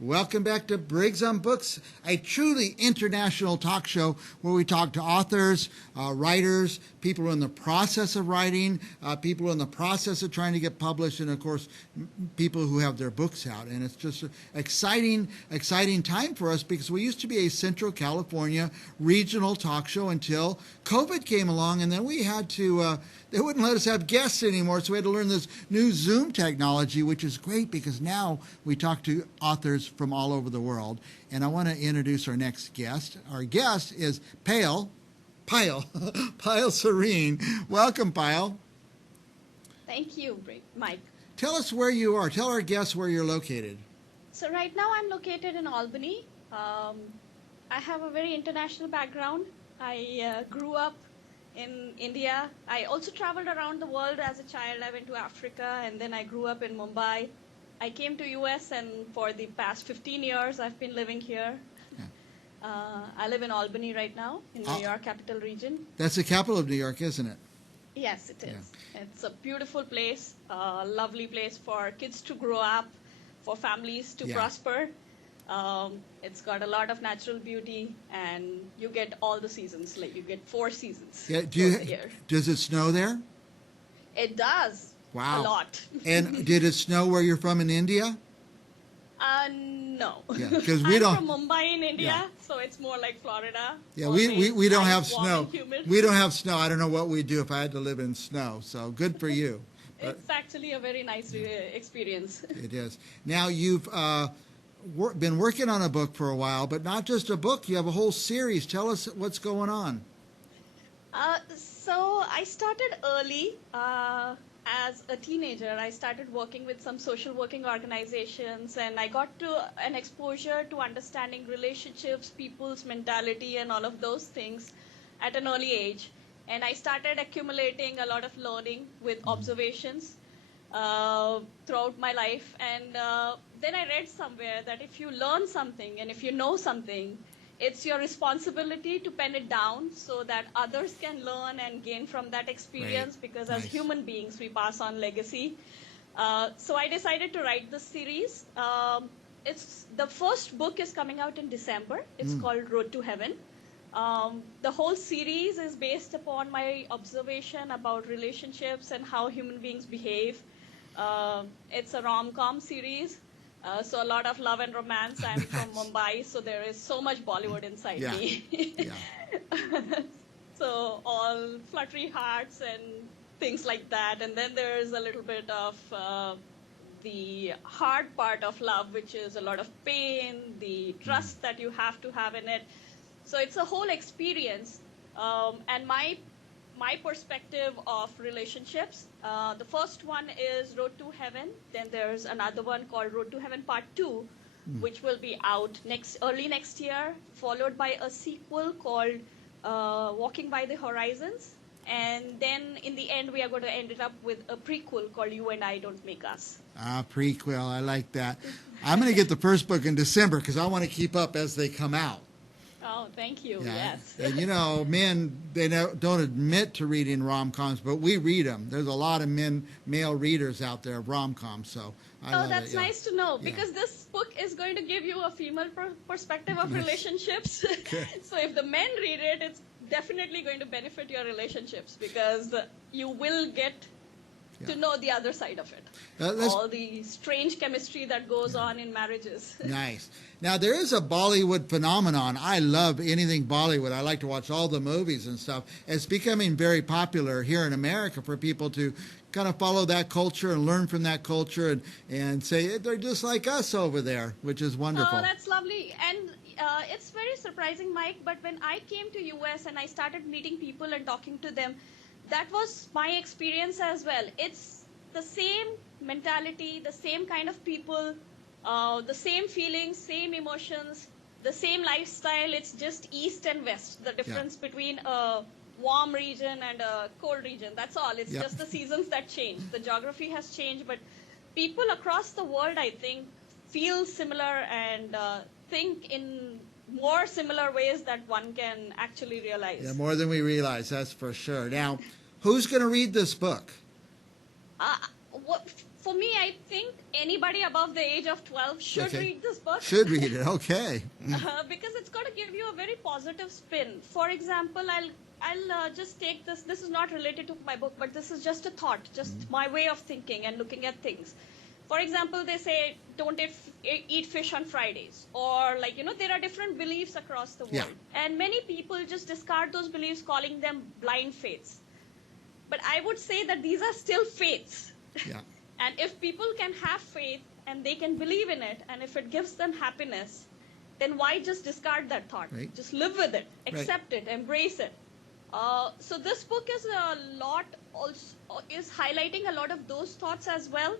Welcome back to Briggs on Books, a truly international talk show where we talk to authors, writers, people in the process of writing, people in the process of trying to get published, and of course, people who have their books out. And it's just an exciting time for us because we used to be a Central California regional talk show until COVID came along, and then we had to, they wouldn't let us have guests anymore, so we had to learn this new Zoom technology, which is great because now we talk to authors from all over the world. And I want to introduce our next guest. Our guest is Payal Sareen. Welcome, Payal. Thank you, Mike. Tell us where you are. Tell our guests where you're located. So right now I'm located in Albany. I have a very international background. I grew up in India. I also traveled around the world as a child. I went to Africa and then I grew up in Mumbai. I came to US and for the past 15 years I've been living here. Yeah. I live in Albany right now in New York capital region. That's the capital of New York, isn't it? Yes, it is. Yeah. It's a beautiful place, a lovely place for kids to grow up, for families to prosper. It's got a lot of natural beauty, and you get all the seasons. Like you get 4 seasons. Yeah. Does it snow there? It does. Wow. A lot. And did it snow where you're from in India? No. Yeah, because we don't. I'm from Mumbai in India, so it's more like Florida. Yeah, we don't have snow. We don't have snow. I don't know what we'd do if I had to live in snow. So good for you. It's actually a very nice experience. It is. Now you've been working on a book for a while, but not just a book. You have a whole series. Tell us what's going on. So I started early. As a teenager, I started working with some social working organizations, and I got to an exposure to understanding relationships, people's mentality, and all of those things at an early age. And I started accumulating a lot of learning with observations throughout my life. And then I read somewhere that if you learn something and if you know something, it's your responsibility to pen it down so that others can learn and gain from that experience, because as human beings, we pass on legacy. So I decided to write this series. The first book is coming out in December. It's called Road to Heaven. The whole series is based upon my observation about relationships and how human beings behave. It's a rom-com series. So a lot of love and romance. I'm from Mumbai, so there is so much Bollywood inside me. So all fluttery hearts and things like that. And then there's a little bit of the hard part of love, which is a lot of pain, the trust that you have to have in it. So it's a whole experience. And my perspective of relationships. The first one is Road to Heaven. Then there's another one called Road to Heaven Part 2, which will be out early next year, followed by a sequel called Walking by the Horizons. And then in the end, we are going to end it up with a prequel called You and I Don't Make Us. Prequel. I like that. I'm going to get the first book in December because I want to keep up as they come out. Oh, thank you. Yeah. Yes. And you know, men, they don't admit to reading rom-coms, but we read them. There's a lot of male readers out there of rom-coms, so I love that's it. Nice to know, because this book is going to give you a female perspective of relationships. So if the men read it, it's definitely going to benefit your relationships, because you will get to know the other side of it. All the strange chemistry that goes on in marriages. Nice. Now, there is a Bollywood phenomenon. I love anything Bollywood. I like to watch all the movies and stuff. It's becoming very popular here in America for people to kind of follow that culture and learn from that culture and say they're just like us over there, which is wonderful. Oh, that's lovely. And it's very surprising, Mike, but when I came to US and I started meeting people and talking to them, that was my experience as well. It's the same mentality, the same kind of people, the same feelings, same emotions, the same lifestyle. It's just east and west, the difference between a warm region and a cold region. That's all. It's just the seasons that change. The geography has changed, but people across the world, I think, feel similar and think in more similar ways that one can actually realize. Yeah, more than we realize, that's for sure. Now, who's going to read this book? For me, I think anybody above the age of 12 should Okay. read this book. Should read it. Okay. Because it's going to give you a very positive spin. For example, I'll just take this. This is not related to my book, but this is just a thought, just my way of thinking and looking at things. For example, they say don't eat fish on Fridays, or like there are different beliefs across the world, and many people just discard those beliefs, calling them blind faiths. But I would say that these are still faiths. Yeah. And if people can have faith and they can believe in it, and if it gives them happiness, then why just discard that thought? Right. Just live with it, accept it, embrace it. So this book is is highlighting a lot of those thoughts as well.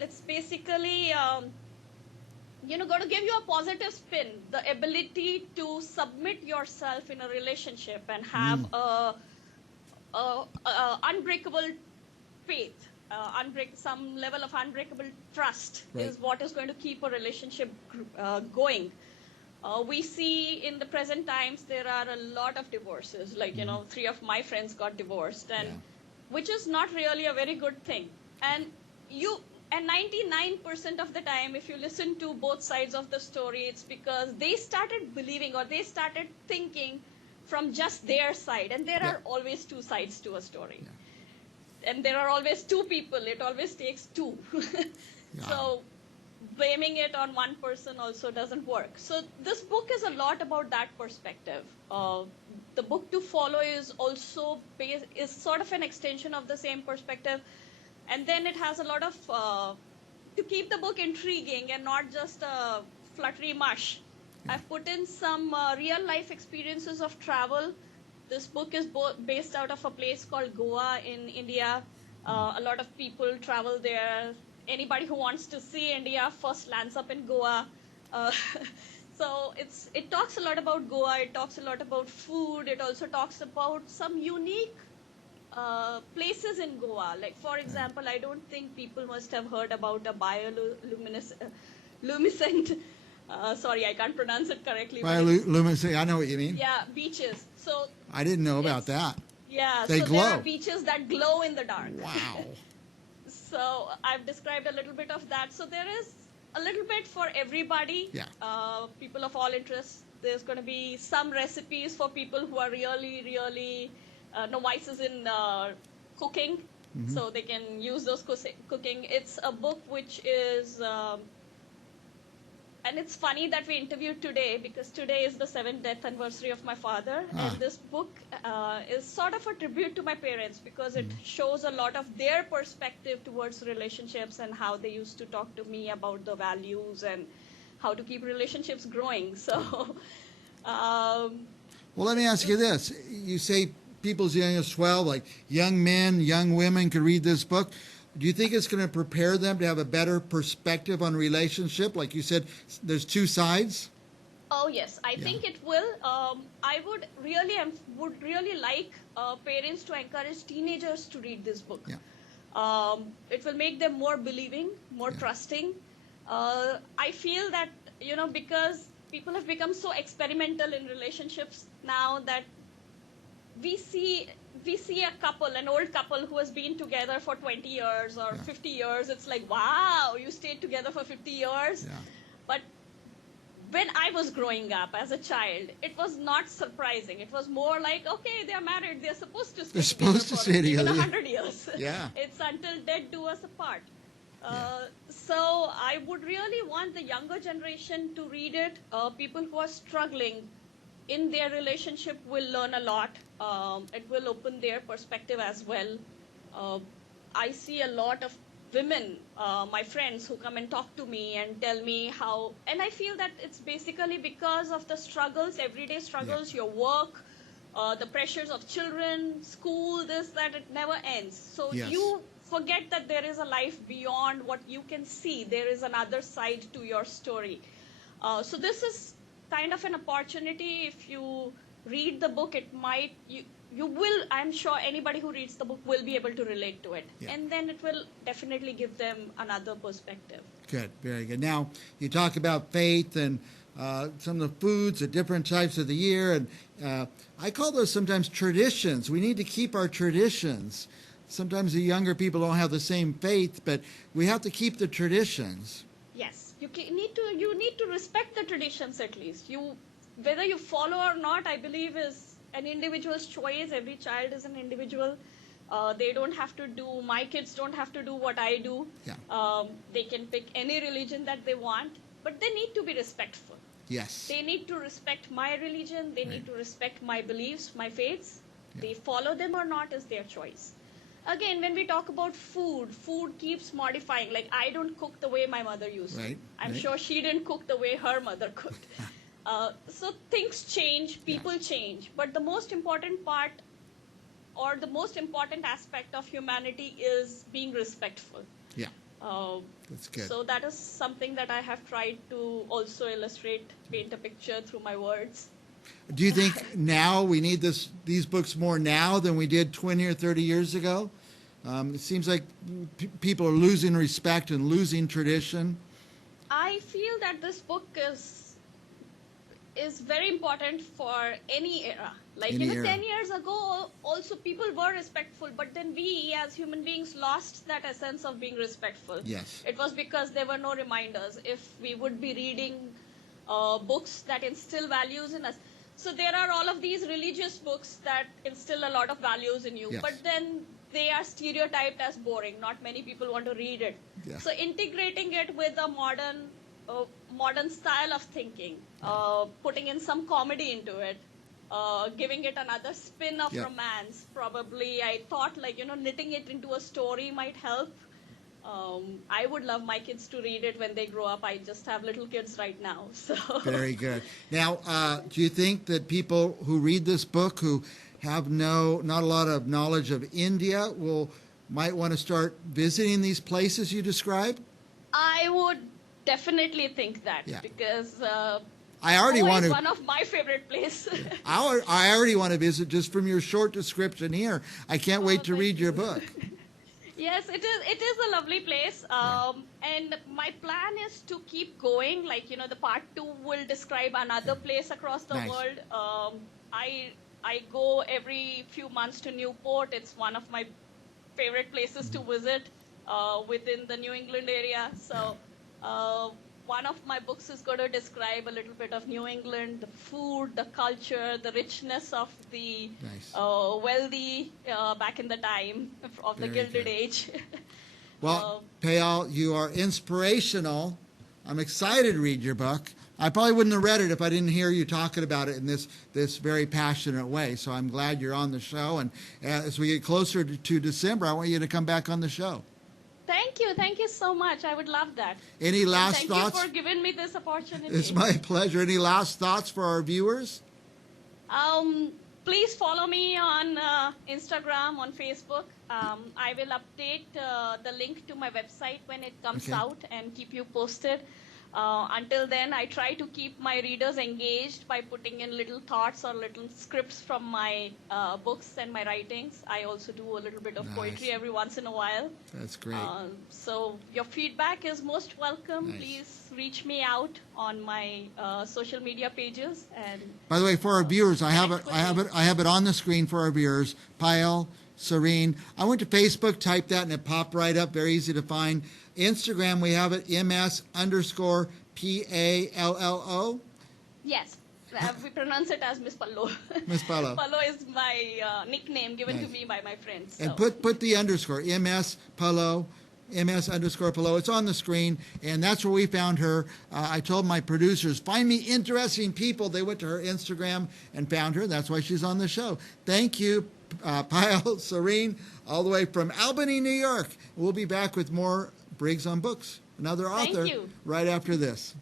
It's basically going to give you a positive spin, the ability to submit yourself in a relationship and have unbreakable faith. Some level of unbreakable trust is what is going to keep a relationship going. We see in the present times there are a lot of divorces. Like 3 of my friends got divorced, and which is not really a very good thing. And 99% of the time, if you listen to both sides of the story, it's because they started believing or they started thinking from just their side, and there are always two sides to a story. And there are always two people. It always takes two. So blaming it on one person also doesn't work. So this book is a lot about that perspective. The book to follow is also is sort of an extension of the same perspective. And then it has a lot of, to keep the book intriguing and not just a fluttery mush, I've put in some real life experiences of travel. This book is based out of a place called Goa in India. A lot of people travel there. Anybody who wants to see India first lands up in Goa. So it talks a lot about Goa. It talks a lot about food. It also talks about some unique places in Goa. Like, for example, I don't think people must have heard about a bioluminescent, sorry, I can't pronounce it correctly. Bioluminescent, I know what you mean. Yeah, beaches. So I didn't know about that. Yeah, they so glow. There are beaches that glow in the dark. Wow. So I've described a little bit of that. So there is a little bit for everybody. Yeah. People of all interests. There's going to be some recipes for people who are really novices in cooking. So they can use those cooking. It's a book which is... and it's funny that we interviewed today, because today is the 7th death anniversary of my father. And this book is sort of a tribute to my parents, because it shows a lot of their perspective towards relationships and how they used to talk to me about the values and how to keep relationships growing. So, well, let me ask you this. You say people as young as 12, like young men, young women could read this book. Do you think it's going to prepare them to have a better perspective on relationship? Like you said, there's two sides. Oh yes, I think it will. I would really like parents to encourage teenagers to read this book. Yeah. It will make them more believing, more trusting. I feel that because people have become so experimental in relationships now, that we see an old couple who has been together for 20 years or 50 years. It's like, wow, you stayed together for 50 years. Yeah. But when I was growing up as a child, it was not surprising. It was more like, okay, they're married. They're supposed to stay together for even 100 years. Yeah. It's until death do us apart. So I would really want the younger generation to read it. People who are struggling in their relationship will learn a lot. It will open their perspective as well. I see a lot of women, my friends, who come and talk to me and tell me how, and I feel that it's basically because of the struggles, everyday struggles, your work, the pressures of children, school, this, that, it never ends. So you forget that there is a life beyond what you can see. There is another side to your story. So this is kind of an opportunity. If you read the book, it might, you will, I'm sure anybody who reads the book will be able to relate to it. And then it will definitely give them another perspective. Good, very good. Now, you talk about faith and some of the foods at different types of the year, and I call those sometimes traditions. We need to keep our traditions. sometimes the younger people don't have the same faith, but we have to keep the traditions. Yes, you need to respect the traditions at least. Whether you follow or not, I believe is an individual's choice. Every child is an individual. They don't have to do. My kids don't have to do what I do. Yeah. They can pick any religion that they want, but they need to be respectful. Yes. They need to respect my religion. They need to respect my beliefs, my faiths. Yeah. They follow them or not is their choice. Again, when we talk about food keeps modifying. Like, I don't cook the way my mother used to. I'm sure she didn't cook the way her mother cooked. So things change, people change. But the most important part or the most important aspect of humanity is being respectful. Yeah. That's good. So that is something that I have tried to also illustrate, paint a picture through my words. Do you think now we need these books more now than we did 20 or 30 years ago? It seems like people are losing respect and losing tradition. I feel that this book is very important for any era. Like, Any era. 10 years ago, also people were respectful, but then we as human beings lost that essence of being respectful. Yes. It was because there were no reminders. If we would be reading books that instill values in us. So there are all of these religious books that instill a lot of values in you, Yes. but then they are stereotyped as boring. Not many people want to read it. Yeah. So integrating it with a modern style of thinking, putting in some comedy into it, giving it another spin of Yeah. romance. Probably I thought, like, knitting it into a story might help. I would love my kids to read it when they grow up. I just have little kids right now. So Very good. Now, do you think that people who read this book who have not a lot of knowledge of India might want to start visiting these places you describe? I would definitely think that, Yeah. because I already Goa want is to. one of my favorite places. I already want to visit just from your short description here. I can't wait to thank read your you. book. Yes, it is a lovely place. And my plan is to keep going. Like, the part 2 will describe another place across the Nice. world. I go every few months to Newport. It's one of my favorite places to visit within the New England area. So one of my books is going to describe a little bit of New England, the food, the culture, the richness of the Nice. wealthy back in the time of the Very Gilded good. Age. Well, Payal, you are inspirational. I'm excited to read your book. I probably wouldn't have read it if I didn't hear you talking about it in this very passionate way. So I'm glad you're on the show. And as we get closer to December, I want you to come back on the show. Thank you so much. I would love that. Any And last thank thoughts? you for giving me this opportunity. It's my pleasure. Any last thoughts for our viewers? Please follow me on Instagram, on Facebook. I will update the link to my website when it comes Okay. out and keep you posted. Until then, I try to keep my readers engaged by putting in little thoughts or little scripts from my books and my writings. I also do a little bit of Nice. poetry every once in a while. That's great. So your feedback is most welcome. Nice. Please reach me out on my social media pages. And By the way, for our viewers, I have it on the screen for our viewers. Payal, Sareen. I went to Facebook, typed that, and it popped right up. Very easy to find. Instagram, we have it, MS_PALLO. yes, we pronounce it as Miss Pallo. Miss Pallo. Pallo is my nickname given Nice. to me by my friends. And So. put the underscore, MS Pallo, MS_Pallo. It's on the screen, and that's where we found her. I told my producers, find me interesting people. They went to her Instagram and found her. That's why she's on the show. Thank you, Payal, Sareen, all the way from Albany, New York. We'll be back with more Briggs on Books, another Thank author, you. right after this.